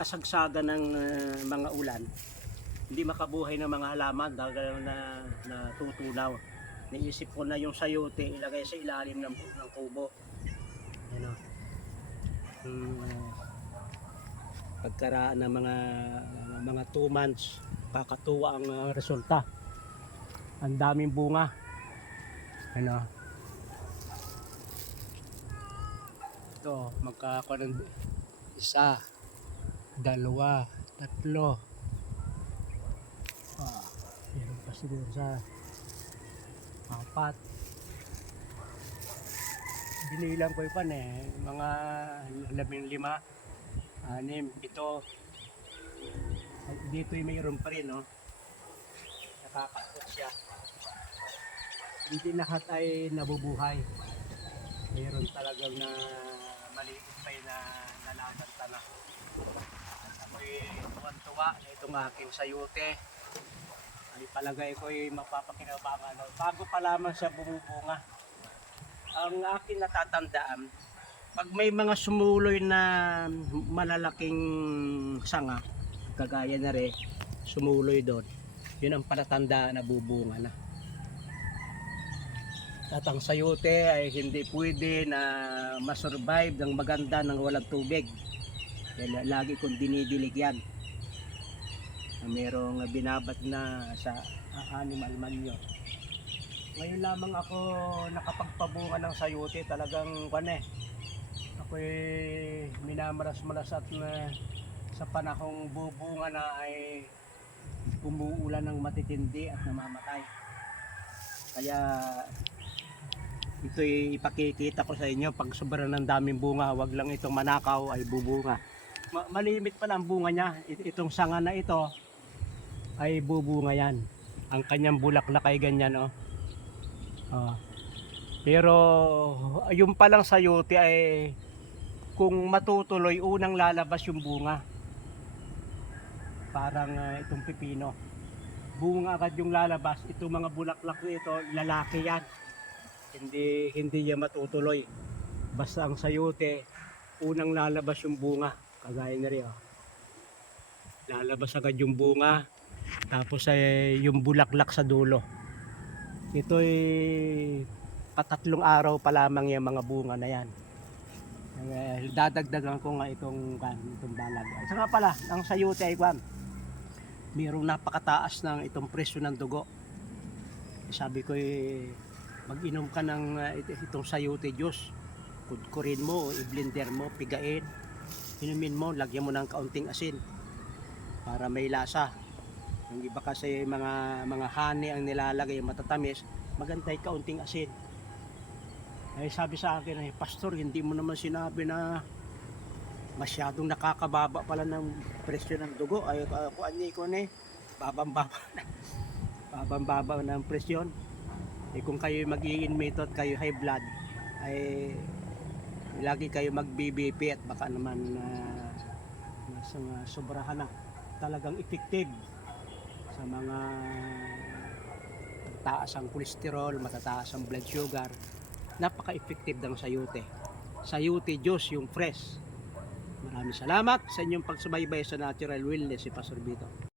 kasagsagan ng uh, mga ulan, hindi makabuhay ng mga halaman dahil na natutunaw. Naisip ko na yung sayote ilagay sa ilalim ng, ng kubo. Ano? Uh, pagkaraan ng mga mga 2 months, kakatuwa ang uh, resulta. Ang daming bunga. Ano? Ito, magkakaroon isa, dalawa, tatlo. Ah, meron pa siguro sa apat. Binilang ko ipan eh, mga labing lima, anim, ito. Dito ay mayroon pa rin, no? Nakakatot siya. Hindi lahat ay nabubuhay. Mayroon talagang na maliit pa yun na nalaganta na. Ako'y tuwan-tuwa na itong aking sayute. Ay palagay ko'y mapapakinabangan. no? Bago pa lamang siya bumubunga. Ang akin natatandaan, pag may mga sumuloy na malalaking sanga, kagaya na rin, sumuloy doon, yun ang palatandaan na bubunga na. At ang sayote ay hindi pwede na masurvive ng maganda ng walang tubig. Kaya lagi kong dinidilig yan. Merong binabat na sa animal manure. Ngayon lamang ako nakapagpabunga ng sayote talagang kwan eh. Ako'y minamaras-maras at na sa panahong bubunga na ay umuulan ng matitindi at namamatay. Kaya ito'y ipakikita ko sa inyo pag sobrang ng daming bunga, wag lang itong manakaw ay bubunga. Ma- malimit pa lang bunga niya. It- itong sanga na ito ay bubunga yan. Ang kanyang bulaklak ay ganyan oh. Ah. pero yung palang sayote ay kung matutuloy unang lalabas yung bunga. Parang ah, itong pipino. Bunga agad yung lalabas. Itong mga bulaklak nito, lalaki yan hindi hindi yan matutuloy basta ang sayote unang lalabas yung bunga kagaya na rin oh. lalabas agad yung bunga tapos ay yung bulaklak sa dulo ito ay patatlong araw pa lamang yung mga bunga na yan Eh, dadagdagan ko nga itong kan itong balag at saka pala ang sayote ay kwan mayroong napakataas ng itong presyo ng dugo sabi ko eh mag-inom ka ng uh, it- itong sayote juice. Kudkurin mo, i-blender mo, pigain. Inumin mo, lagyan mo ng kaunting asin para may lasa. Yung iba kasi mga mga honey ang nilalagay matatamis, magantay kaunting asin. Ay sabi sa akin, eh, pastor, hindi mo naman sinabi na masyadong nakakababa pala ng presyo ng dugo. Ay, ako anyi ko ni, babang-baba na. Babang-baba ng presyon eh kung kayo mag-i-inmate at kayo high blood ay lagi kayo mag-BBP at baka naman uh, nasa uh, sobrahan na. Talagang effective sa mga taas ang kolesterol, matataas ang blood sugar. Napaka-effective ng sayote. Sayote juice yung fresh. Maraming salamat sa inyong pagsubaybay sa Natural Wellness si Pastor Vito